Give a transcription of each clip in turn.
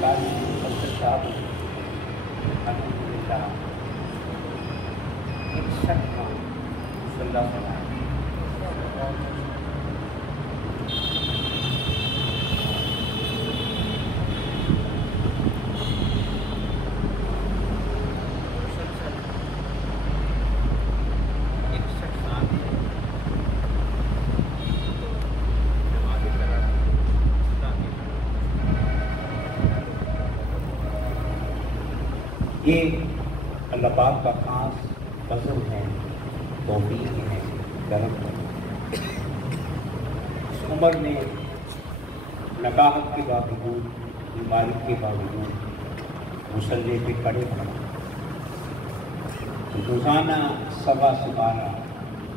صاحب الحمدللہ ایک شخص صلی اللہ علیہ وسلم یہ اللہ پاک کا خاص فضل ہے، توفیق ہے، کرم ہے۔ اس عمر میں نکاحت کے باوجود، بیماری کے باوجود مصلی پہ کھڑے ہونا، روزانہ سوا سپارہ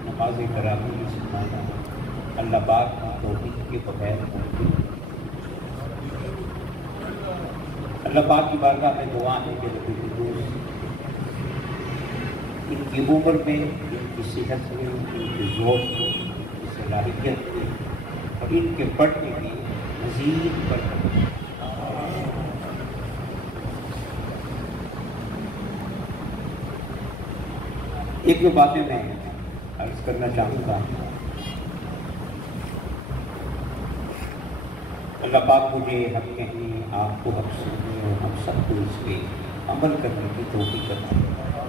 نماز تراویح میں سنانا اللہ پاک کی توفیق کے بغیر ممکن ہے۔ اللہ پاک کی بارگاہ میں دعا ہے کہ رب القدوس ان کی عمر میں، ان کی صحت میں، ان کے ذوق میں، ان کی صلاحیت میں اور ان کے پڑھنے میں مزید برکت دے۔ ایک دو باتیں میں عرض کرنا چاہوں گا۔ اللہ پاک مجھے حق کہنے، آپ کو حق سننے اور ہم سب کو اس پہ عمل کرنے کی توفیق عطا فرمائے۔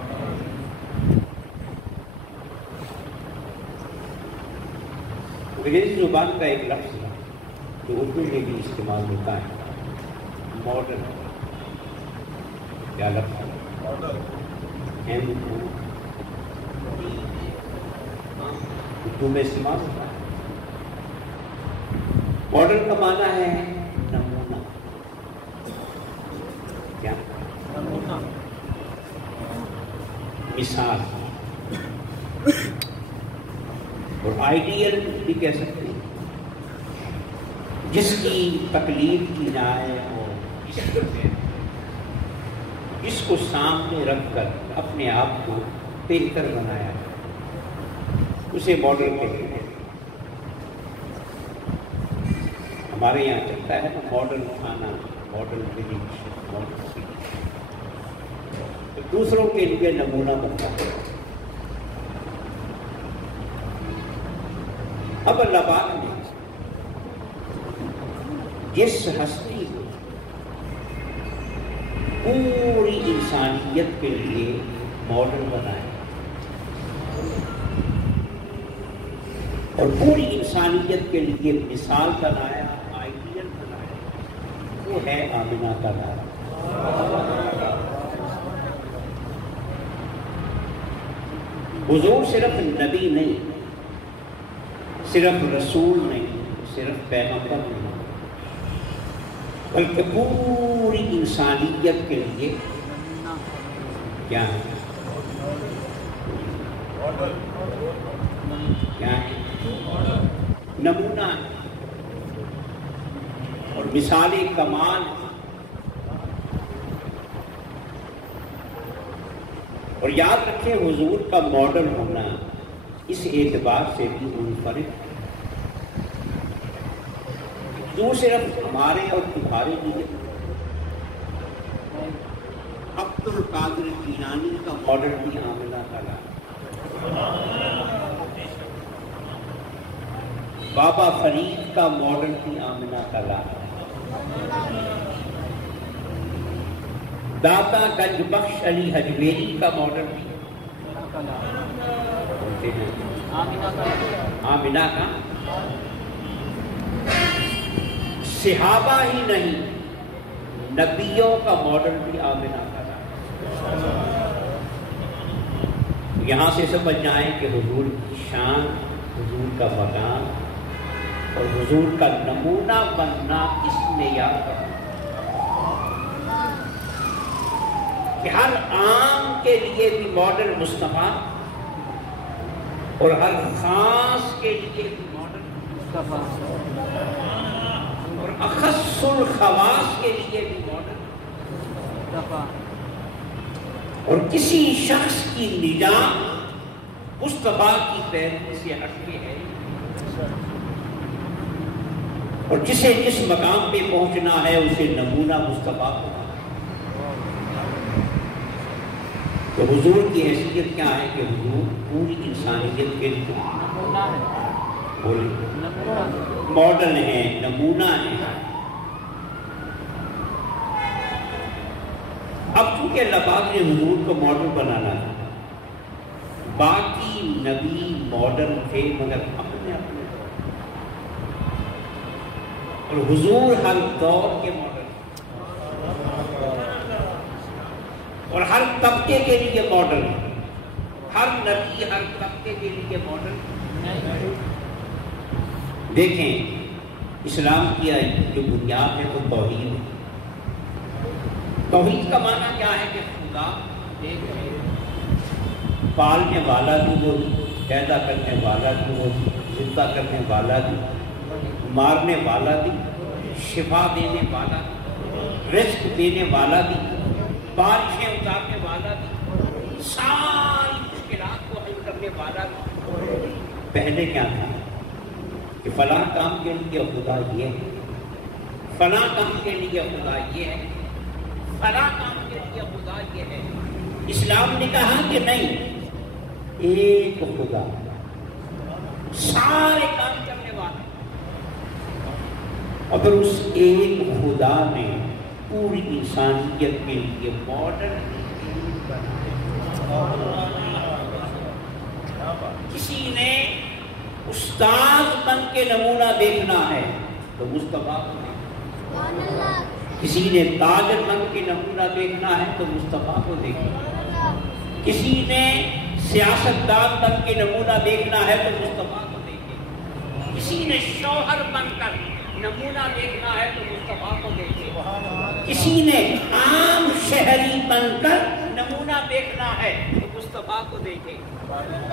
انگریزی زبان کا ایک لفظ ہے جو اردو میں بھی استعمال ہوتا ہے، ماڈرن۔ کیا لفظ ہے؟ اردو میں استعمال ہوتا ہے۔ ماڈرن کا معنی ہے نمونہ۔ کیا؟ نمونہ، مثال اور آئیڈیل بھی کہہ سکتے ہیں، جس کی تکلیف کی جائے اور اس کو سامنے رکھ کر اپنے آپ کو بہتر بنایا، اسے ماڈل کہتے ہیں۔ ہمارے یہاں چلتا ہے نا ماڈل کھانا، ماڈل ولیج، ماڈل سٹی، دوسروں کے لیے نمونہ بنتا ہے۔ اب اللہ پاک نے جس ہستی کو پوری انسانیت کے لیے ماڈل بنایا اور پوری انسانیت کے لیے مثال بنایا، آئیڈیل بنایا، وہ ہے آمنہ کا لال۔ حضور صرف نبی نہیں، صرف رسول نہیں، صرف پیغمبر نہیں، بلکہ پوری انسانیت کے لیے کیا ہے؟ کیا ہے؟ نمونہ اور مثال کمال۔ اور یاد رکھیں حضور کا ماڈل ہونا اس اعتبار سے بھی منفرد، جو صرف ہمارے اور تمہارے لیے عبد القادر جیلانی کا ماڈل بھی آمنہ کا لال، بابا فرید کا ماڈل بھی آمنہ کا لال، داتا گنج بخش علی حجویری کا ماڈل بھی آمنہ کا۔ صحابہ ہی نہیں، نبیوں کا ماڈل بھی آمنہ کا لال۔ یہاں سے سمجھ جائیں کہ حضور کی شان، حضور کا مقام اور حضور کا نمونہ بننا اس معیار پر کہ ہر عام کے لیے بھی ماڈل مصطفیٰ اور ہر خاص کے لیے بھی ماڈل مصطفیٰ اور اخص الخواص کے لیے بھی ماڈل مصطفیٰ، اور کسی شخص کی نجات مصطفیٰ کی پیروی سے ہٹ کے ہے۔ اور جسے جس مقام پہ پہنچنا ہے اسے نمونہ مصطفیٰ کو. تو حضور کی حیثیت کیا ہے کہ حضور پوری انسانیت کے لیے ماڈل ہیں، نمونہ ہیں. اب چونکہ اللہ پاک نے حضور کو ماڈل بنانا تھا، باقی نبی ماڈل تھے مگر اپنے اپنے، اور حضور ہر دور کے ماڈل اور ہر طبقے کے لیے ماڈل. ہر نبی ہر طبقے کے لیے ماڈل. دیکھیں اسلام کی جو بنیاد ہے وہ توحید ہے. توحید کا معنی کیا ہے کہ خدا ایک ہے، پالنے والا بھی وہ، پیدا کرنے والا بھی وہ، زندہ کرنے والا بھی، مارنے والا بھی، شفا دینے والا بھی، رزق دینے والا بھی، بارشیں اتارنے والا بھی، ساری مشکلات کو حل کرنے والا بھی. پہلے کیا تھا کہ فلاں کام کے لیے خدا یہ ہے، فلاں کام کے لیے خدا یہ ہے، فلاں کام کے لیے خدا یہ ہے. اسلام نے کہا کہ نہیں، ایک خدا سارے کام کرنے والا. اگر اس ایک خدا نے پوری انسانیت کے لیے ماڈل بنا، کسی نے استاد بن کے نمونہ دیکھنا ہے تو مصطفیٰ کو دیکھنا، کسی نے تاجر بن کے نمونہ دیکھنا ہے تو مصطفیٰ کو دیکھنا، کسی نے سیاستدان بن کے نمونہ دیکھنا ہے تو مصطفیٰ کو دیکھے، کسی نے شوہر بن کر نمونہ دیکھنا ہے تو مصطفیٰ کو دیکھے، کسی نے عام شہری بن کر نمونہ دیکھنا ہے تو مصطفیٰ کو دیکھے،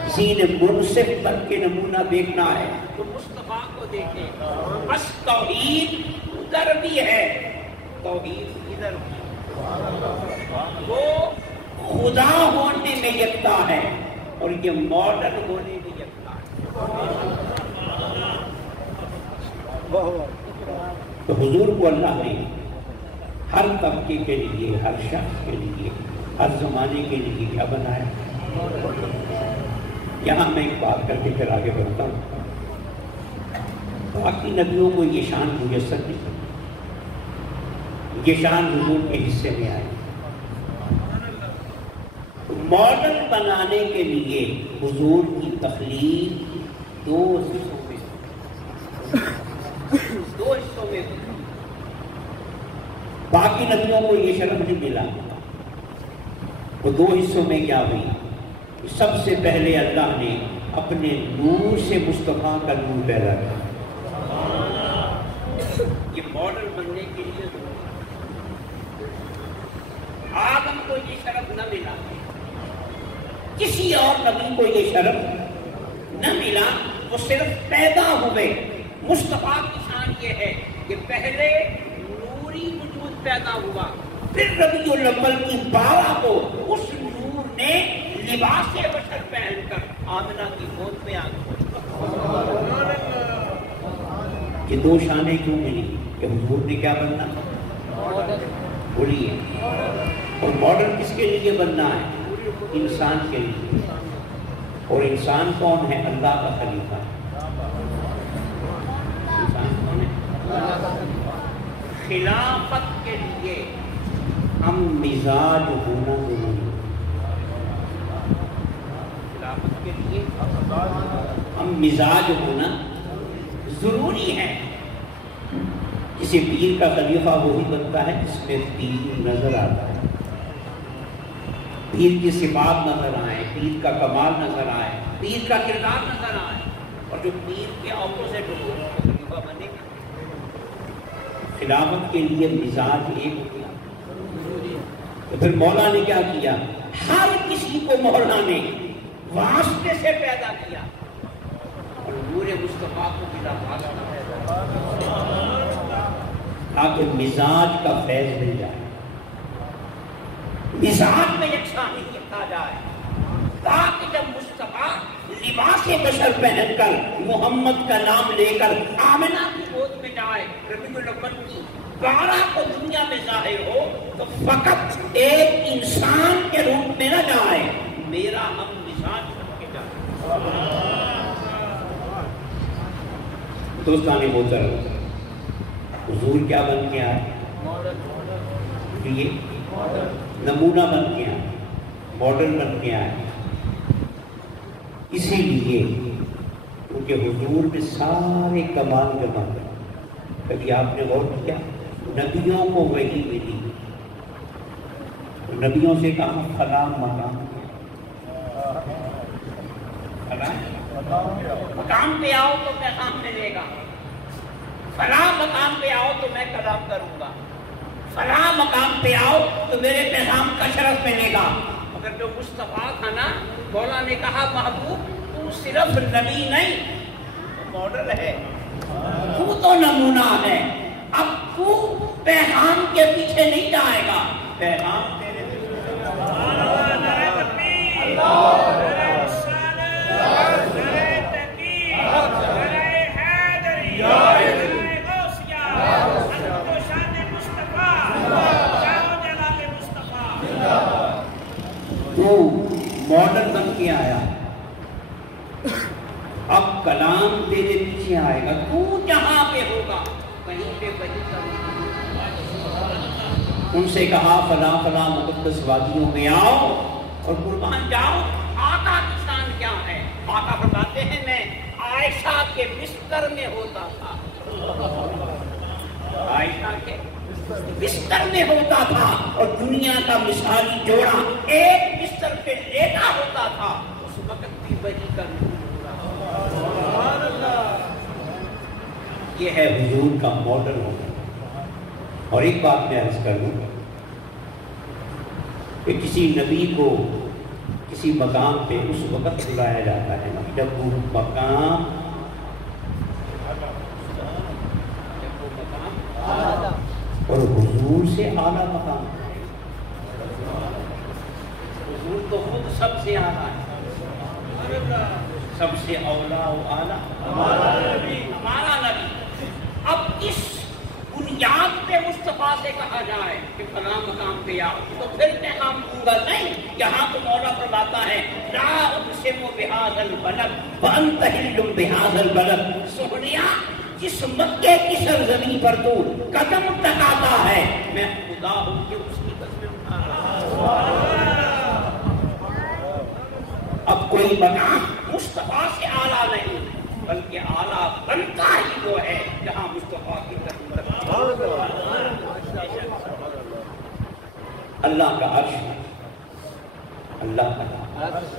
کسی نے منصف بن کے نمونہ دیکھنا ہے تو مصطفیٰ کو دیکھے. بس توحید ادھر بھی ہے، توحید ادھر بھی ہے. وہ خدا ہونے میں یکتا ہے اور یہ ماڈل ہونے میں یکتا ہے. تو حضور کو اللہ نے ہر طبقے کے لیے، ہر شخص کے لیے، ہر زمانے کے لیے کیا بنایا. یہاں میں ایک بات کر کے پھر آگے بڑھتا ہوں. باقی نبیوں کو یہ شان میسر نہیں، یہ شان حضور کے حصے میں آئی. ماڈل بنانے کے لیے حضور کی تخلیق دو حصوں میں باقی نبیوں کو یہ شرف نہیں ملا. وہ دو حصوں میں کیا ہوئی؟ سب سے پہلے اللہ نے اپنے نور سے مصطفیٰ کا نور پیدا کیا. یہ ماڈل بننے کے لیے آدم کو یہ شرف نہ ملا، کسی اور نبی کو یہ شرف نہ ملا. وہ صرف پیدا ہوئے. مصطفیٰ کی شان یہ ہے کہ پہلے نوری وجود پیدا ہوا، پھر ربیع الاول کی 12 کو اس نور نے لباس بشر پہن کر آمنہ کی گود میں آ گئی. یہ دو شانیں کیوں ملی؟ کہ حضور نے کیا بننا بولیے. اور ماڈل کس کے لیے بننا ہے؟ انسان کے لیے. اور انسان کون ہے؟ اللہ کا خلیفہ. انسان کون ہے؟ خلافت کے لیے ہم مزاج ہونا ضروری ہے. خلافت کے لیے ہم مزاج ہونا ضروری ہے. کسی پیر کا خلیفہ وہی بنتا ہے جس میں پیر نظر آتا ہے، پیر کی صفات نظر آئے، پیر کا کمال نظر آئے، پیر کا کردار نظر آئے. اور جو پیر کے اپوزٹ ہو وہ خلیفہ بنے گا. خلافت کے لیے مزاج ایک ہو گیا. تو پھر مولا نے کیا کیا؟ ہر کسی کو مولا نے واسطے سے پیدا کیا اور نور مصطفیٰ کو بلا واسطہ تاکہ مزاج کا فیض مل جائے، مزاج میں یکساں نہیں کیا جائے، تاکہ جب مصطفیٰ لباس بشر پہن کر محمد کا نام لے کر آمنہ کی گود میں جائے، ربیع الاول کی 12 کو دنیا میں ظاہر ہو تو فقط ایک انسان کے روپ میں نہ جائے، میرا ہم مزاج بن کے جائے۔ دوستان محترم، حضور کیا بن کے آئے؟ یہ نمونہ بن کے آئے، ماڈل بن کے آئے۔ اسی لیے کیونکہ حضور میں سارے کمال جمع ہیں۔ کبھی آپ نے غور کیا؟ نبیوں کو وحی ملی، نبیوں سے کہا فلاں مقام مقام پہ آؤ تو پیغام ملے گا، فلاں مقام پہ آؤ تو میں کلام کروں گا، فلاں مقام پہ آؤ تو میرے پیغام کا شرف ملے گا۔ مگر جو مصطفیٰ تھا نا، مولا نے کہا محبوب تو صرف نبی نہیں، تو ماڈل ہے، تو تو نمونہ ہے، اب تو پیغام کے پیچھے نہیں جائے گا، پیغام تیرے تو ماڈل بن کے آیا، اب کلام تیرے پیچھے آئے گا، تو جہاں پہ ہوگا کہیں پہ وہی ان سے کہا فلاں فلاں مقدس وادیوں میں آؤ اور قربان جاؤ۔ آقا کی شان کیا ہے؟ آقا فرماتے ہیں میں عائشہ کے بستر میں ہوتا تھا، عائشہ کے بستر میں ہوتا تھا، اور دنیا کا مثالی جوڑا ایک بستر پہ لیٹا ہوتا تھا، اس وقت بھی وہی کا یہ ہے حضور کا ماڈل ہونا۔ اور ایک بات میں عرض کر دوں کہ کسی نبی کو کسی مقام پہ اس وقت بلایا جاتا ہے جب وہ مقام اور حضور سے اعلیٰ مقام، حضور تو خود سب سے اعلیٰ ہے، سب سے اولا و اعلیٰ ہمارا نبی۔ اب اس بنیاد پہ مصطفیٰ سے کہا جائے کہ فلاں مقام پہ آؤ تو پھر پیغام دوں گا نہیں۔ یہاں تو مولا فرماتا ہے لا اقسم بہذا البلد وانت حل بہذا البلد، سہنیا جس مکے کی سرزمین پر تو قدم ٹکاتا ہے میں خدا ہوں کہ اس کی قسم اٹھا رہا ہوں۔ اب کوئی مقام مصطفیٰ سے اعلیٰ نہیں بلکہ اعلیٰ بنتا ہی وہ ہے جہاں مصطفیٰ کی قدم اللہ کا عرش، اللہ کا عرش۔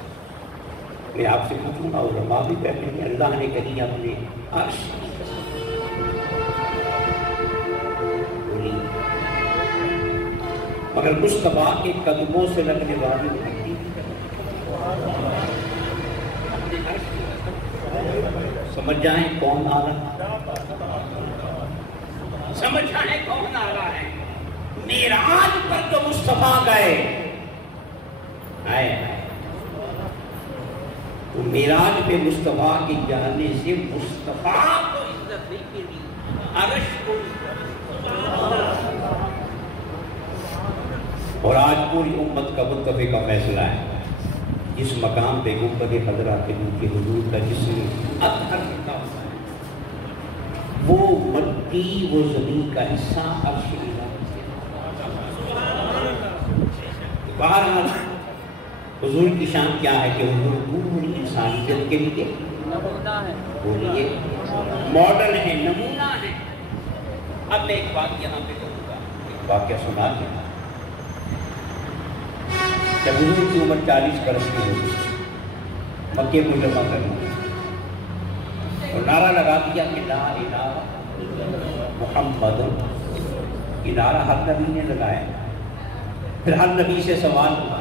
میں آپ سے پوچھوں گا، علماء بھی کہتے ہیں اللہ نے کہیں اپنے عرش مگر مصطفیٰ کے قدموں سے لگنے والی مٹی سمجھ جائیں کون اعلیٰ، سمجھ جائیں کون اعلیٰ ہے۔ معراج پر جو مصطفیٰ گئے تو معراج پہ مصطفیٰ کی جانے سے مصطفیٰ کو عزت نہیں ملی، عرش کو۔ اور آج پوری امت کا متفقہ فیصلہ ہے جس مقام پہ گنبد خضرا کے نیچے حضور کا جسم اطہر لکھا ہوتا ہے، وہ مٹی وہ زمین کا حصہ عرش الہی۔ بہرحال حضور کی شان کیا ہے کہ حضور پوری انسانیت کے لیے بولیے ماڈل ہے، نمونہ ہے۔ اب میں ایک بات یہاں پہ کروں گا، ایک واقعہ سنا دیا۔ جب حضور کی عمر 40 برس کی ہوئی، مکے کو جمع کرنا اور نعرہ لگا دیا کہ لا الہ محمد، یہ نعرہ ہر نبی نے لگایا۔ پھر ہر نبی سے سوال ہوا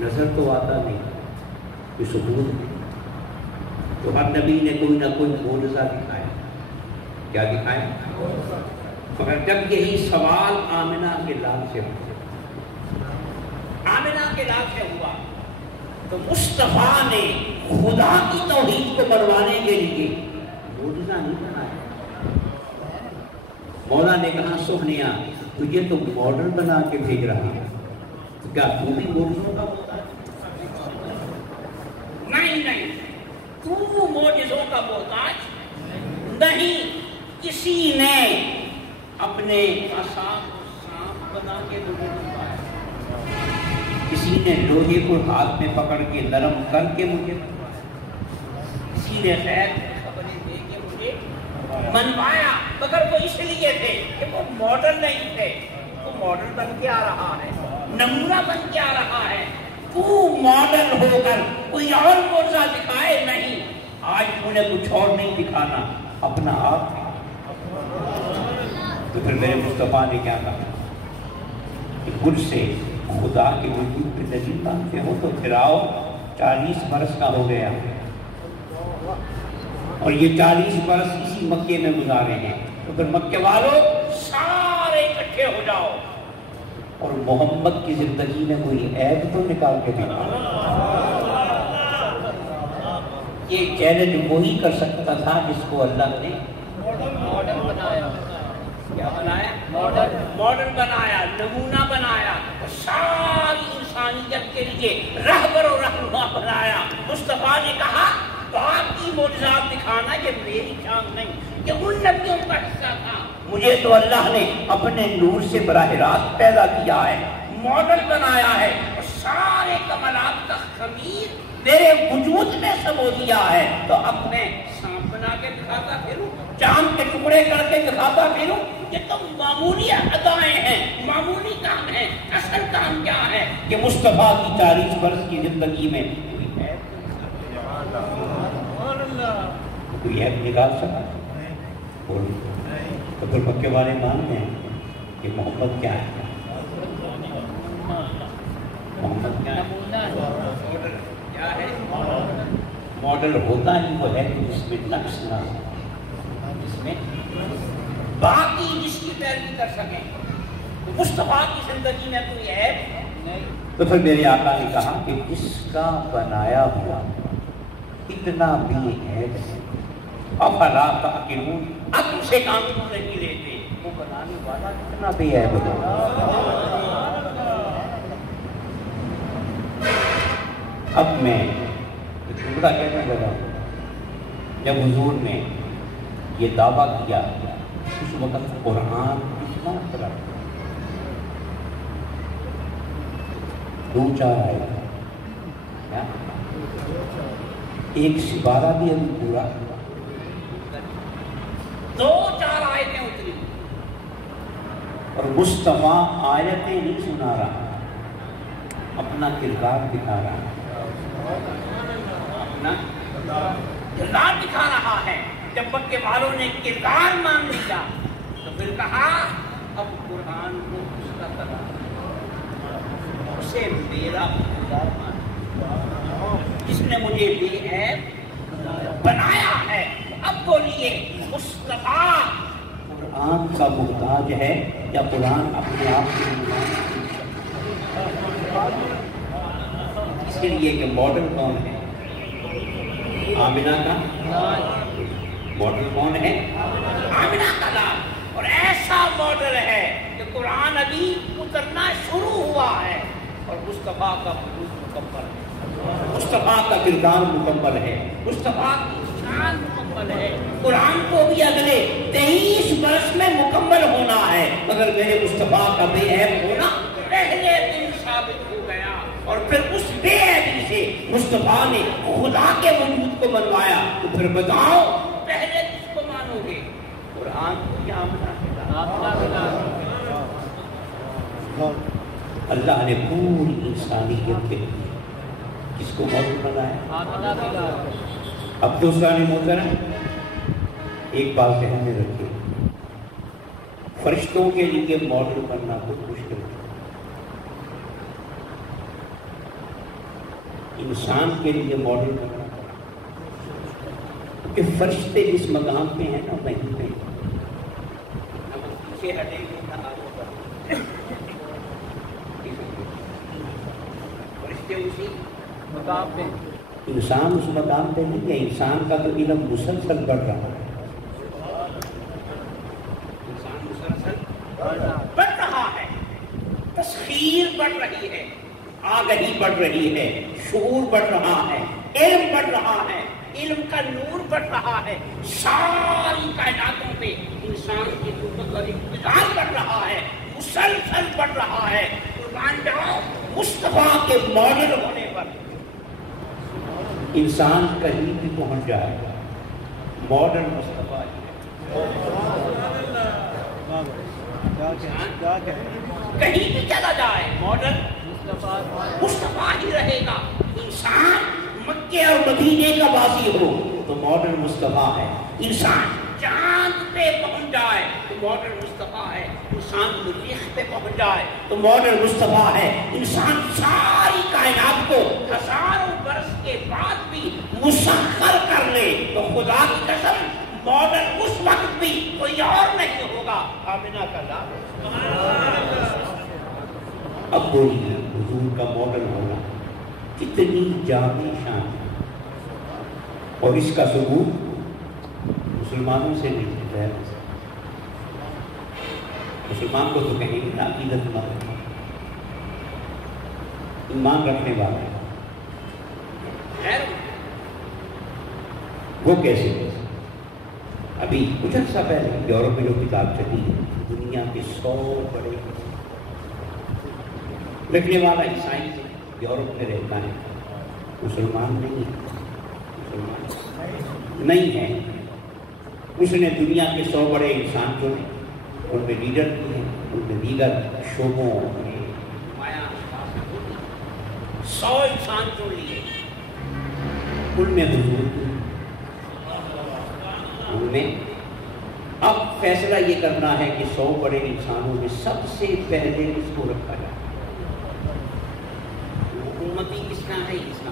نظر تو آتا نہیں، کوئی ثبوت نہیں، تو ہر نبی نے کوئی نہ کوئی معجزہ دکھایا۔ کیا دکھایا؟ مگر جب یہی سوال آمنہ کے لال سے ہوا، کے لا سے ہوا تو مصطفیٰ نے خدا کی توحید کو بنوانے کے لیے معجزہ نہیں بنایا. مولا نے کہا سہنیا تجھے تو ماڈل بنا کے بھیج رہا ہے، تو کیا تو بھی معجزوں کا محتاج؟ نہیں، تو معجزوں کا محتاج نہیں. کسی نے اپنے عصا کو سانپ بنا کے تمہیں دکھایا، کسی نے لوہے کو ہاتھ میں پکڑ کے نرم کر کے مجھے دکھایا، کسی نے خیر خبریں دے کے مجھے منوایا، مگر وہ اس لیے تھے کہ وہ ماڈل نہیں تھے. وہ ماڈل بن کے آ رہا ہے، نمونہ بن کے آ رہا ہے. تو ماڈل ہو کر کوئی اور معجزہ دکھائے نہیں. آج انہیں کچھ اور نہیں دکھانا، اپنا آپ. تو پھر میرے مصطفیٰ نے کیا کہا کہ مجھ سے خدا کے وجود پہ دلیل مانگتے ہو تو پھر آؤ. 40 برس کا ہو گیا اور یہ 40 برس اسی مکے میں گزارے ہیں. تو پھر مکے والوں سارے اکٹھے ہو جاؤ اور محمد کی زندگی میں کوئی عیب تو نکال کے دکھاؤ. یہ چیلنج وہی کر سکتا تھا جس کو اللہ نے ماڈل بنایا. کیا بنایا؟ ماڈل بنایا، نمونہ بنایا، ساری انسانیت کے لیے رہبر و رہنما بنایا. مصطفیٰ نے کہا باقی معجزات دکھانا یہ میری شان نہیں، یہ ان نبیوں کا حصہ تھا. مجھے تو اللہ نے اپنے نور سے براہ راست پیدا کیا ہے، ماڈل بنایا ہے اور سارے کمالات کا خمیر میرے وجود میں سمو دیا ہے. تو اب میں سانپ بنا کے دکھاتا پھروں، چاند کے ٹکڑے کر کے دکھاتا پھروں؟ یہ تو معمولی ادائیں ہیں، معمولی کام ہیں. اصل کام کیا ہے کہ مصطفیٰ کی 40 برس کی زندگی میں کوئی عیب نکال سکا؟ تو پھر مکے والے مانتے ہیں کہ محمد کیا ہے؟ محمد کیا ہے؟ ماڈل ہوتا ہی وہ ہے کہ جس میں نقص نہ ہو، جس میں باقی جس کی پیروی کر سکیں. تو مصطفیٰ کی زندگی میں کوئی عیب نہیں. تو پھر میرے آقا نے کہا کہ جس کا بنایا ہوا اتنا بھی عیب ہے، افلا تعقلون، اب اسے کام نہیں لیتے. وہ بنانے والا اتنا بھی عیب ہے. اب میں جملہ کہنے لگا جب حضور نے یہ دعویٰ کیا اس وقت قرآن کتنا پڑا، 2-4 آئے کیا؟ ایک سپارہ بھی ابھی پورا، 2-4 آیتیں اتری اور مصطفیٰ آیتیں نہیں سنا رہا، اپنا کردار دکھا رہا ہے، اپنا کردار دکھا رہا ہے. جب مکے والوں نے کردار مان لیا تو پھر کہا اب قرآن کو اس کا قرار، اسے میرا کردار مان، جس نے مجھے بے عیب بنایا ہے. اب بولیے مصطفیٰ قرآن کا محتاج ہے یا قرآن اپنے آپ کے محتاج؟ اس کے لیے کہ ماڈل کون ہے؟ آمنہ کا ماڈل کون ہے؟ آمنہ کا لال. اور ایسا ماڈل ہے کہ قرآن ابھی اترنا شروع ہوا ہے اور مصطفیٰ کا وجود مکمل ہے، مصطفیٰ کا کردار مکمل ہے، مصطفیٰ کی شان مکمل ہے. قرآن کو بھی اگلے 23 برس میں مکمل ہونا ہے، مگر میرے مصطفیٰ کا بے عیب ہونا پہلے دن ثابت ہو گیا. اور پھر اس بے عیبی سے مصطفیٰ نے خدا کے وجود کو بنوایا. تو پھر بتاؤ پہلے کس کو مانو گے؟ قرآن کو یا اللہ نے پوری انسانیت کے کس کو ماڈل بنایا؟ اب دوسرا نے محترم ایک بات ذہن میں رکھیے، فرشتوں کے لیے ماڈل بننا بہت مشکل ہے، انسان کے لیے ماڈل بننا، کیونکہ فرشتے جس مقام پہ ہیں نا وہیں پہ پیچھے ہٹیں گے نہ آگے بڑھیں. مقام پہ انسان اس مقام پہ نہیں ہے. انسان کا تو علم مسلسل بڑھ رہا ہے. انسان مسلسل بڑھ رہا ہے. تسخیر بڑھ رہی ہے, آگہی بڑھ رہی ہے, شعور بڑھ رہا ہے, علم بڑھ رہا ہے, علم کا نور بڑھ رہا ہے. ساری کائناتوں پہ انسان کی قوت اور اقتدار بڑھ رہا ہے, مسلسل بڑھ رہا ہے. قربان جاؤ مصطفیٰ کے ماڈل ہونے پر انسان کہیں بھی پہنچ جائے گا. ماڈل مصطفیٰ کہیں بھی چلا جائے ماڈل مصطفیٰ ہی رہے گا. انسان مکے اور مدینے کا باسی ہو تو ماڈل مصطفیٰ ہے. انسان چاند پہ پہنچ جائے تو ماڈل مصطفیٰ ہے. انسان مریخ پہ پہنچ جائے تو ماڈل مصطفیٰ ہے. انسان ساری کائنات کو ہزاروں برس کے بعد بھی مسخر کر لے تو خدا کی قسم ماڈل اس وقت بھی کوئی اور نہیں ہوگا, آمنہ کا لال. اب بولیے حضور کا ماڈل ہونا کتنی جامع شان ہے, اور اس کا ثبوت مسلمانوں سے نہیں ہے. مسلمان کو تو کہیں گے عقیدت مند, ایمان رکھنے والے. وہ کیسے؟ ابھی کچھ عرصہ پہلے یورپ میں جو کتاب چلی ہے, دنیا کے 100 بڑے لکھنے والا عیسائی یورپ میں رہتا ہے, مسلمان نہیں ہے, مسلمان نہیں ہے. اس نے دنیا کے 100 بڑے انسان چنے, ان میں لیڈر بھی ہیں, ان میں دیگر شعبوں میں 100 انسان چن لیے. ان میں حضور ان میں اب فیصلہ یہ کرنا ہے کہ 100 بڑے انسانوں میں سب سے پہلے اس کو رکھا جائے. حکومتی کس کا ہے, اس کا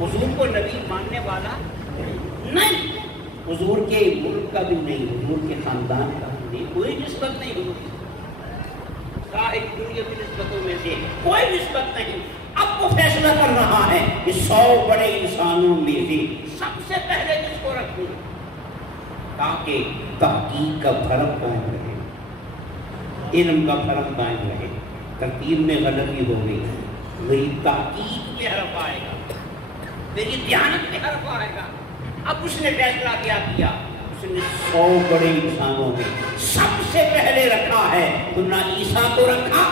حضور کو نبی ماننے والا نہیں, حضور کے ملک کا بھی نہیں, حضور کے خاندان کا بھی نہیں, کوئی نسبت نہیں. حضور صاحب دنیا کی نسبتوں میں سے کوئی نسبت نہیں. اب وہ فیصلہ کر رہا ہے کہ 100 بڑے انسانوں میں سے سب سے پہلے کس کو رکھوں تاکہ تحقیق کا بھرم قائم رہے, علم کا بھرم قائم رہے. ترتیب میں غلطی ہو گئی, میری تحقیق میں حرف آئے گا, میری دیانت میں حرف آئے گا. اب اس نے فیصلہ کیا اس نے 100 بڑے انسانوں میں سب سے پہلے رکھا ہے تو نہ عیسیٰ کو رکھا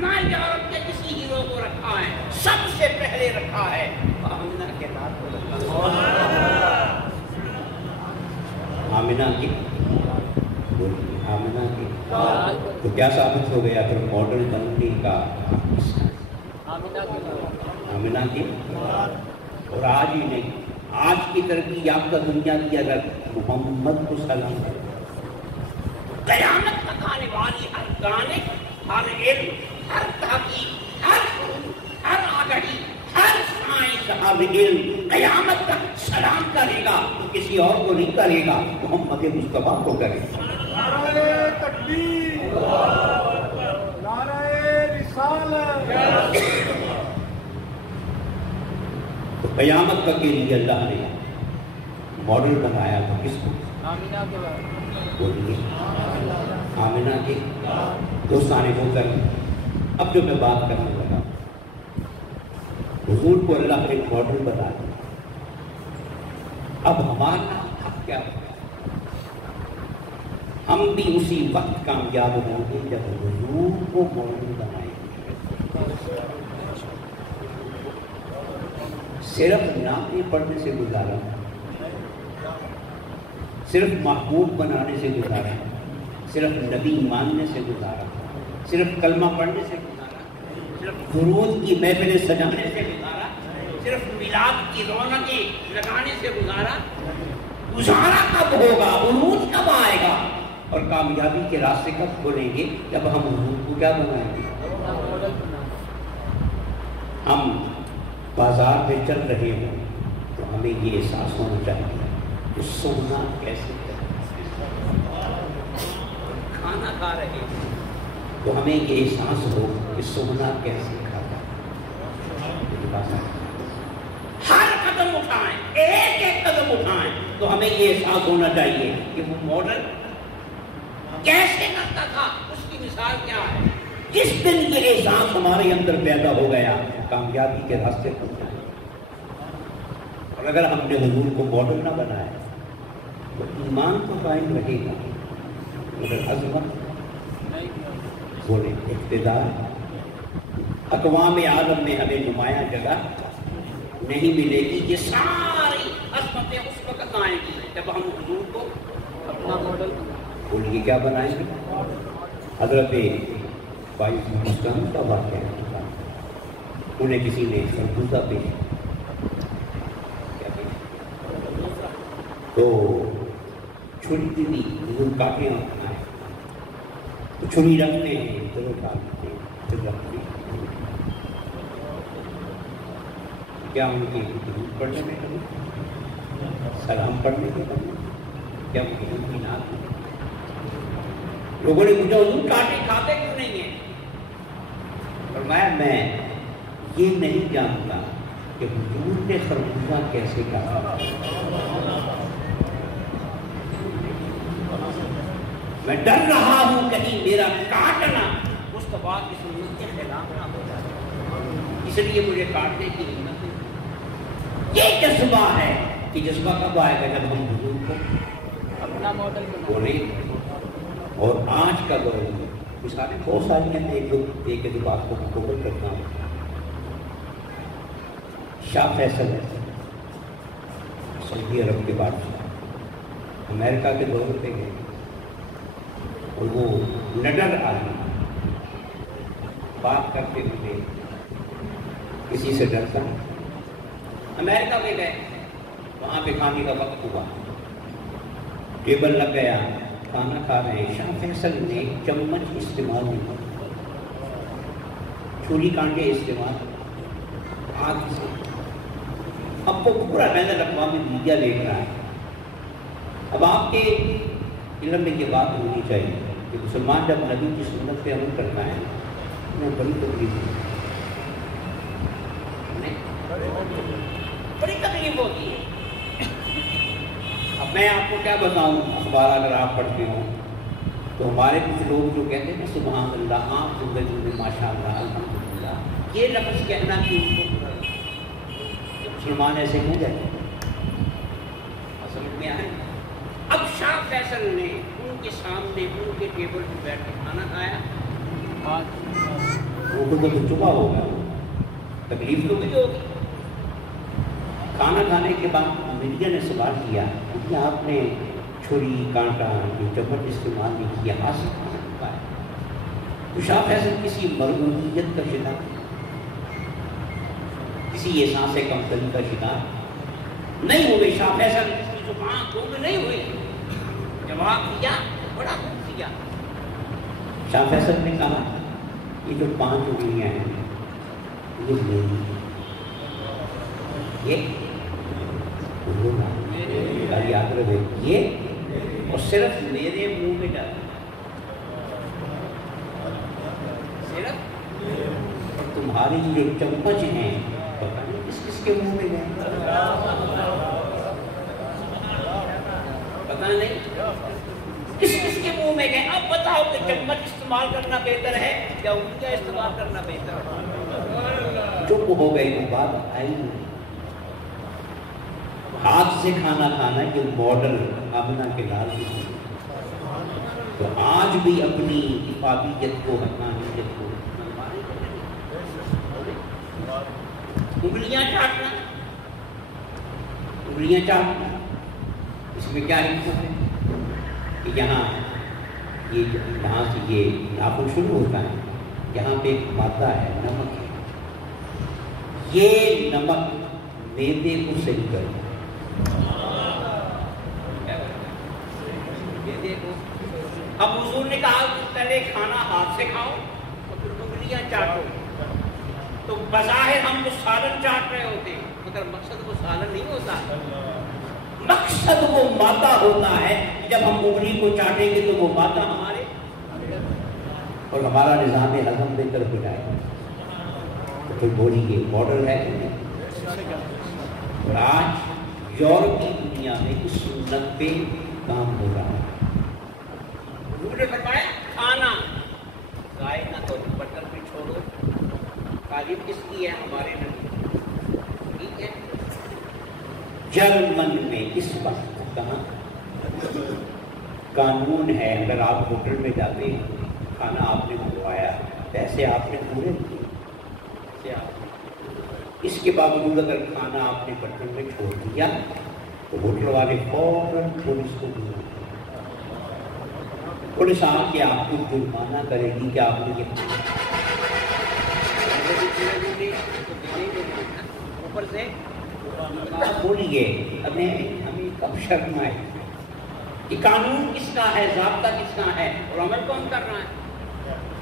نہ یورپ کے کسی ہیرو کو رکھا ہے, سب سے پہلے رکھا ہے آمنہ کے لال کو رکھا. آمنہ کی آمنہ کی تو کیا ثابت ہو گیا پھر ماڈل بننے کا آمنہ کی. اور آج ہی نہیں, آج کی ترقی یافتہ دنیا کی اگر محمد کو سلام ہے, قیامت تک آنے والی ہر گانے, ہر علم, ہر تحقیق, ہر فنون, ہر آگہی, ہر سائنس, ہر علم قیامت تک سلام کرے گا تو کسی اور کو نہیں کرے گا, محمد مصطفیٰ کو کرے گا. نعرہ تکبیر, نعرہ رسالت. تو قیامت تک کے لیے اللہ نے ماڈل بنایا تھا کس کو؟ آمنہ کے بعد بولیے آمنہ کے دوستانے ہو کر. اب جو میں بات کرنے لگا, حضور کو اللہ نے ماڈل بنا دیا. اب ہمارا حق کیا ہے؟ ہم بھی اسی وقت کامیاب ہوں گے جب حضور کو ماڈل بنائیں گے. صرف نام پڑھنے سے گزارا, صرف محبوب بنانے سے گزارا, صرف نبی ماننے سے گزارا, صرف کلمہ پڑھنے سے گزارا, صرف درود کی محفلیں سجانے سے گزارا, صرف میلاد کی رونقیں لگانے سے گزارا. گزارا کب ہوگا, عروج کب آئے گا, اور کامیابی کے راستے کب کھولیں گے جب ہم حضور کو کیا بنائیں گے. ہم بازار میں چل رہے ہوں تو ہمیں یہ احساس ہونا چاہیے کہ سونا کیسے کرنا, کھانا کھا رہے ہیں تو ہمیں یہ احساس ہو کہ سونا کیسے کھاتا ہے. ہر قدم اٹھائیں، ایک ایک قدم اٹھائیں تو ہمیں یہ احساس ہونا چاہیے کہ وہ ماڈل کیسے کرتا تھا، اس کی مثال کیا ہے. جس دن یہ احساس ہمارے اندر پیدا ہو گیا کامیابی کے راستے پر جائیں. اور اگر ہم نے حضور کو ماڈل نہ بنایا تو ایمان تو قائم رہے گا مگر عظمت بولے اقتدار اقوام عالم میں ہمیں نمایاں جگہ نہیں ملے گی. یہ ساری عظمتیں اس وقت آئیں گی جب ہم حضور کو اپنا ماڈل بولیے کیا بنائیں گے. حضرت بائیس مسکان کا واقعہ ہے. انہیں کسی نے خربوزہ پیش تو چھری دی حضور کاٹے ہیں تو چھری رکھتے ہیں چلو ڈالتے ہیں پھر رکھتے ہیں. کیا ان کی حدود پڑھنے میں کریں، سلام پڑھنے کے کریں، کیا ان کی حدود نہ کریں. لوگوں نے پوچھا حضور کاٹے کھاتے کیوں نہیں ہیں؟ فرمایا میں یہ نہیں جانتا کہ حضور نے خربوزہ کیسے کاٹا. میں ڈر رہا ہوں کہیں میرا کاٹنا مصطفیٰ کی سنت کے خلاف نہ ہو جائے، اس لیے مجھے کاٹنے کی ہمت نہیں. یہ جذبہ ہے کہ جذبہ کب آئے گا جب ہم حضور کو اپنا ماڈل بولیں. اور آج کا دور مثالیں بہت ساری ہیں. ایک جو بات کو مکمل کرتا ہوں. شاہ فیصل سعودی عرب کے بادشاہ امریکہ کے دور پہ گئے اور وہ نڈر آدمی بات کرتے ہوئے کسی سے ڈرتا ہے. امریکہ میں گئے، وہاں پہ کھانے کا وقت ہوا، ٹیبل لگ گیا، کھانا کھا رہے ہیں. شاہ فیصل نے چمچ استعمال نہیں کیا، چھری کانٹے استعمال ہاتھ سے. اب وہ پورا بین الاقوامی میڈیا دیکھ رہا ہے. اب آپ کے علم میں یہ بات ہونی چاہیے کہ مسلمان جب نبی کی سنت پہ عمل کرتا ہے انہیں بڑی تکلیف ہوتی ہے. اب میں آپ کو کیا بتاؤں، اخبار اگر آپ پڑھتے ہو تو ہمارے کچھ لوگ جو کہتے ہیں سبحان اللہ، آپ زندگی میں ماشاء اللہ الحمدللہ، یہ لفظ کہنا کہ ان کو مسلمان ایسے ہو جائے سمجھ میں آئے. اب شاہ فیصل نے ان کے سامنے ان کے ٹیبل پہ بیٹھ کے کھانا کھایا، وہ تو چپا ہوگا، تکلیف تو نہیں ہوگی. کھانا کھانے کے بعد میڈیا نے سوال کیا کہ آپ نے چھری کانٹا یہ چمچ استعمال نہیں کیا، ہاتھ سے کھانا کھایا. تو شاہ فیصل کسی مرغوبیت کا شکار، کسی احساس کمتری کا شکار نہیں ہوئے. شاہ فیصل کی زبان گم نہیں ہوئی، جواب دیا، بڑا خوب کیا. شاہ فیصل نے کہا یہ جو 5 انگلیاں ہیں یہ میری، یہ یاد رکھے، یہ اور صرف میرے منہ میں ڈالا، صرف. اور تمہاری جو چمچ ہیں پتہ نہیں کس کس کے منہ میں گئے، پتہ نہیں کس کس کے منہ میں گئے. اب بتاؤ کہ چمچ استعمال کرنا بہتر ہے یا انگلیاں استعمال کرنا بہتر ہے؟ چپ ہو گئی، وہ بات آئی نہیں. ہاتھ سے کھانا کھانا جو ماڈل آمنہ کے لال کی، تو آج بھی اپنی افادیت کو، حقانیت کو انگلیاں چاٹنا، انگلیاں چاٹنا. اس میں کیا حکمت ہے کہ یہاں سے یہ ناخن شروع ہوتا ہے، یہاں پہ ایک مادہ ہے نمک ہے، یہ نمک معدے کو صحیح کرتا ہے. اب حضور نے کہا پہلے کھانا ہاتھ سے کھاؤ اور پھر انگلیاں چاٹو. تو بظاہر ہم تو سالن چاٹ رہے ہوتے ہیں مگر مقصد وہ سالن نہیں ہوتا، مقصد وہ مادہ ہوتا ہے. جب ہم انگلی کو چاٹیں گے تو وہ مادہ ہمارے اور ہمارا نظام ہضم بہتر ہو جائے گا، تو پھر بولیے ماڈل ہے کہ نہیں؟ اور آج یورپ کی دنیا میں اس سنت پہ کام ہو رہا ہے۔ حضور نے فرمایا کھانا گائے نہ تو بٹر پہ چھوڑو، تعلیم کس کی ہے؟ ہمارے نبی، ٹھیک ہے؟ جرمن میں اس وقت کہاں قانون ہے، اگر آپ ہوٹل میں جاتے ہیں، کھانا آپ نے منگوایا، پیسے آپ نے پورے دیے، اس کے باوجود اگر کھانا آپ نے برتن میں چھوڑ دیا تو ہوٹل والے فوراً پولیس کو بلاتے ہیں۔ پولیس آ کے آپ کو جرمانہ کرے گی کہ آپ نے یہ اوپر سے بولیے، ہمیں کب شرم آئے؟ یہ قانون کس کا ہے، ضابطہ کس کا ہے، اور عمل کون کر رہا ہے؟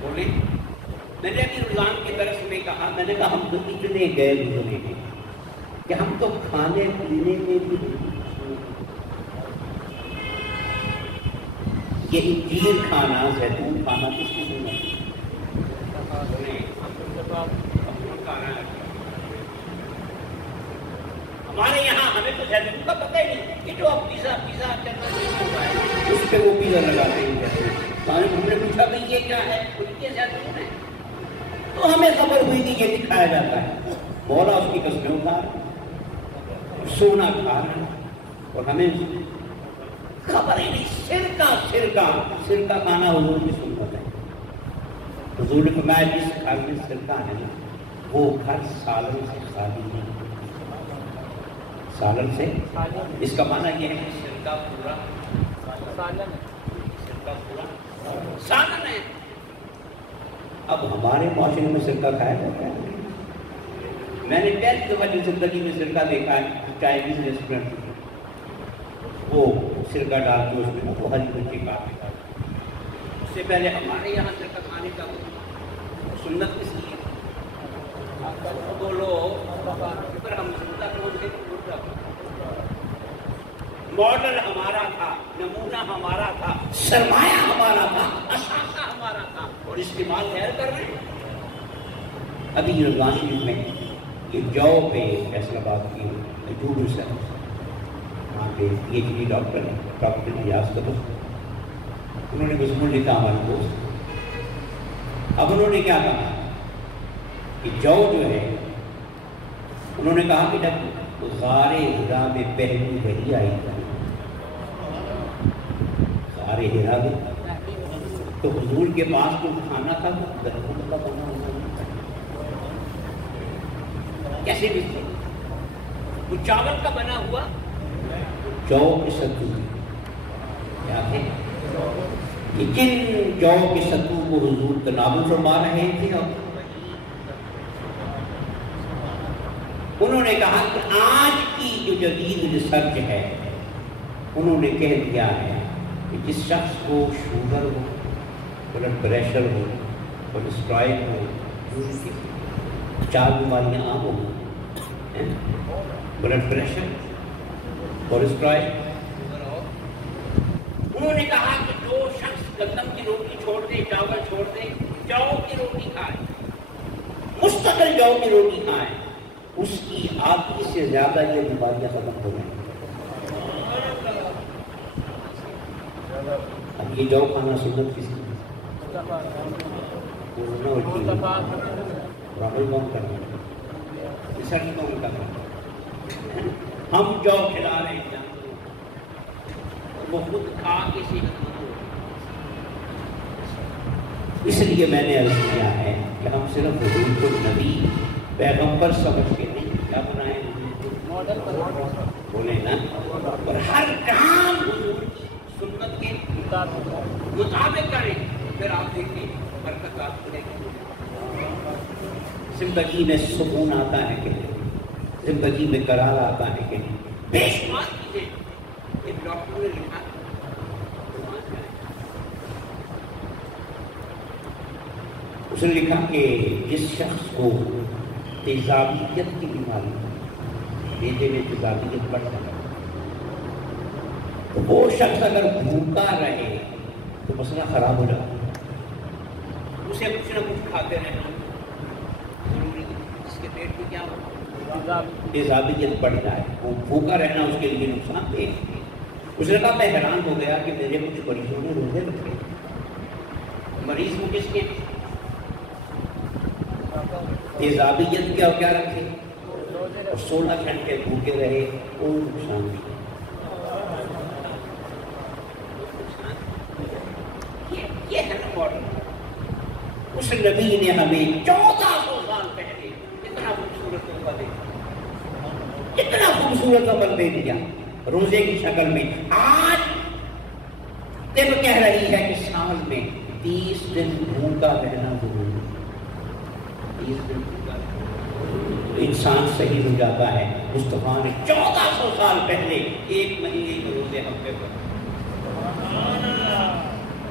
بولیں۔ میں نے ابھی رمضان کے درس میں کہا، میں نے کہا ہم تو اتنے غیر گزرے ہیں کہ ہم تو کھانے پینے میں بھی یہ انجیر کھانا، زیتون کھانا کس کی سنت ہے؟ ہمارے یہاں ہمیں تو زیتون کا پتہ ہی نہیں کہ جو اب پیزا چلنا نہیں ہوا ہے اس پہ وہ پیزا لگاتے ہیں۔ ہم نے پوچھا کہ یہ کیا ہے، یہ زیتون ہے، تو ہمیں خبر ہوئی کہ یہ دکھایا جاتا ہے، مولا اس کی قسمیں اٹھا رہا، سونا کھا رہا، اور ہمیں خبر ہی نہیں۔ سرکہ کھانا حضور کی سنت ہے۔ حضور نے فرمایا جس گھر میں سرکہ ہے نا وہ گھر سالن سے خالی نہیں، سالن سے، اس کا معنی یہ ہے کہ سرکہ پورا سالن ہے۔ اب ہمارے معاشرے میں سرکہ کھایا جاتا ہے؟ میں نے 10 دفعہ جو زندگی میں سرکہ دیکھا ہے چائنیز ریسٹورینٹ، وہ سرکہ ڈال کے اس میں وہ ہری مرچی کاٹ کے، اس سے پہلے ہمارے یہاں سرکہ کھانے کا سنت کس لیے؟ بولو، اگر ہم سنت کو ماڈل ہمارا تھا، نمونہ ہمارا تھا، سرمایہ ہمارا تھا، اثاثہ ہمارا تھا، اور استعمال غیر کر رہے ہیں۔ ابھی رمضان شریف میں یہ جو پہ فیصل آباد کی جوبل سر وہاں پہ PhD ڈاکٹر ہیں، ڈاکٹر نیاز کا دوست، انہوں نے مضمون لکھا ہمارے دوست۔ اب انہوں نے کیا کہا کہ جو ہے، انہوں نے کہا کہ جب غار ہرا میں پہلی وحی آئی تھی، غار ہرا میں تو حضور کے پاس جو کھانا تھا وہ درخت کا بنا ہوا کیسے بھی تھے، وہ چاول کا بنا ہوا جو کے ستو کیا تھے، جن جو کے ستو کو حضور تناول فرما رہے تھے، اور انہوں نے کہا کہ آج کی جو جدید ریسرچ ہے انہوں نے کہہ دیا ہے کہ جس شخص کو شوگر ہو، بلڈ پریشر ہو، کولسٹرول ہو، 4 بیماریاں عام ہو، بلڈ پریشر، کولسٹرول، انہوں نے کہا کہ جو شخص گندم کی روٹی چھوڑ دے، چاول چھوڑ دے، جو کی روٹی کھائے، مستقل جو کی روٹی کھائے، اس کی آدھی سے زیادہ یہ بیماریاں ختم ہو گئی۔ اب یہ جو کھانا سنت کسی ہم جو کھلا رہے ہیں وہ خود کھا کے صحت مند ہو۔ اس لیے میں نے عرض کیا ہے کہ ہم صرف حضور کو نبی پیغمبر سمجھ کے نہیں، کیا بنائیں ماڈل بولے نا، اور ہر کام حضور کی سنت کے مطابق کریں، پھر آپ دیکھیں برکت آپ کو زندگی میں سکون آتا ہے کہ زندگی میں قرار آتا ہے کہ بے شمار چیزیں ایک ڈاکٹر نے لکھا، اس نے لکھا کہ جس شخص کو تیزابیت کی بیماری، میدے میں تیزابیت بڑھ جاتا ہے، تو وہ شخص اگر بھوکا رہے تو مسئلہ خراب ہو جاتا ہے۔ اسے کچھ نہ کچھ کھاتے رہنا ضروری ہے، اس کے پیٹ میں کیا ہو تیزابیت بڑھ جائے، وہ بھوکا رہنا اس کے لیے نقصان دہ۔ اس نے کہا میں حیران ہو گیا کہ میرے کچھ مریضوں نے روزے رکھے، مریض وہ کس کے تیزابیت کیا کیا رکھے، 16 گھنٹے بھوکے رہے، کوئی نقصان نہیں۔ یہ ہے نا ماڈل۔ اس نبی نے ہمیں 1400 سال پہلے اتنا خوبصورت عمل دے دیا، اتنا خوبصورت عمل دے دیا روزے کی شکل میں۔ آج طب کہہ رہی ہے کہ سال میں 30 دن بھوکا رہنا ضروری ہے، 30 دن بھوکا تو انسان صحیح ہو جاتا ہے۔ مصطفیٰ نے 1400 سال پہلے 1 مہینے کے روزے ہفتے پر۔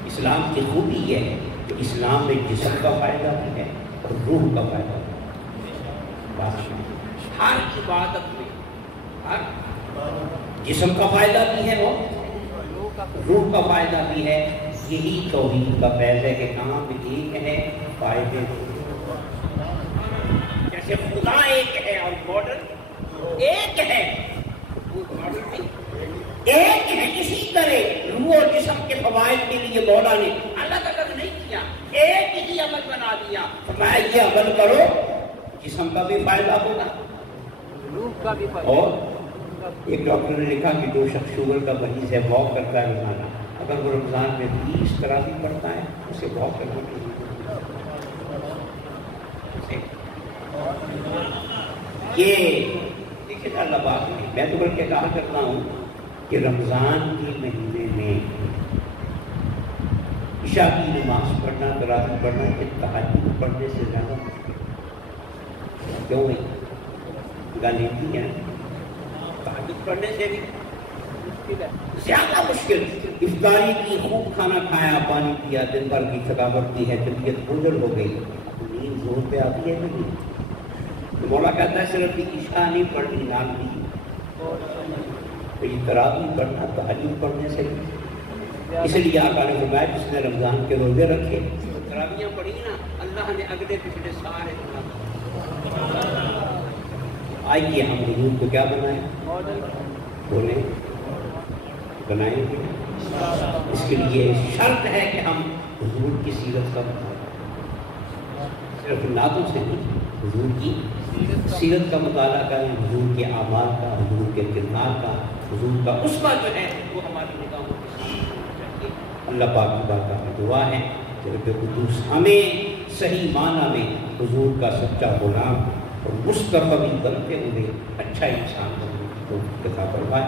اسلام کی خوبی یہ ہے کہ اسلام میں جسم کا فائدہ بھی ہے اور روح کا فائدہ بھی ہے۔ ہر عبادت میں ہر جسم کا فائدہ بھی ہے اور روح کا فائدہ بھی ہے۔ یہی توحید کا فیض ہے کہ کام ایک ہے، فائدے جیسے خدا ایک ہے اور ماڈل ایک ہے، ماڈل بھی ایک ہے۔ اسی طرح روح اور جسم کے فوائد کے لیے مولا نے الگ الگ نہیں کیا، ایک ہی عمل بنا دیا۔ فرمایا یہ عمل کرو، جسم کا بھی فائدہ ہوگا، روح کا بھی فائدہ۔ اور ایک ڈاکٹر نے لکھا کہ جو شخص شوگر کا مریض ہے، واک کرتا ہے روزانہ، اگر وہ رمضان میں 20 تراویح پڑھتا ہے اسے واک کرنا چاہیے۔ یہ دیکھیے اللہ پاک نے، میں تو بلکہ کہا کرتا ہوں کہ رمضان کے مہینے میں عشاء کی نماز پڑھنا، تراویح پڑھنا یہ تہجد پڑھنے سے زیادہ مشکل ہے۔ کیوں نہیں؟ گالی کی ہے، تہجد پڑھنے سے بھی زیادہ مشکل۔ افطاری کی، خوب کھانا کھایا، پانی پیا، دن بھر کی تھکاوٹ کی ہے، طبیعت بوجھل ہو گئی، نیند زور پہ آتی ہے کہ نہیں؟ تو مولا کہتا ہے صرف عشاء نہیں پڑھنی، نال بھی تو یہ تراویح پڑھنا تہجد پڑھنے سے بھی۔ اس لیے آقا نے فرمایا جس نے رمضان کے روزے رکھے تراویحاں پڑھی نا، اللہ نے اگلے پچھلے سارے آئیے ہم حضور کو کیا بنائیں، بولیں بنائیں گے۔ اس کے لیے شرط ہے کہ ہم حضور کی سیرت کا مطالعہ، صرف نعتوں سے نہیں، حضور کی سیرت کا مطالعہ کریں، حضور کے اعمال کا، حضور کے کردار کا، حضور کا اسوہ جو ہے وہ ہماری نگاہوں کے سامنے ہونا چاہیے۔ اللہ پاک کی بارگاہ میں دعا ہے کہ رب قدوس ہمیں صحیح معنی میں حضور کا سچا غلام اور مصطفی بنتے ہوئے اچھا انسان بننے کی توفیق عطا فرمائے۔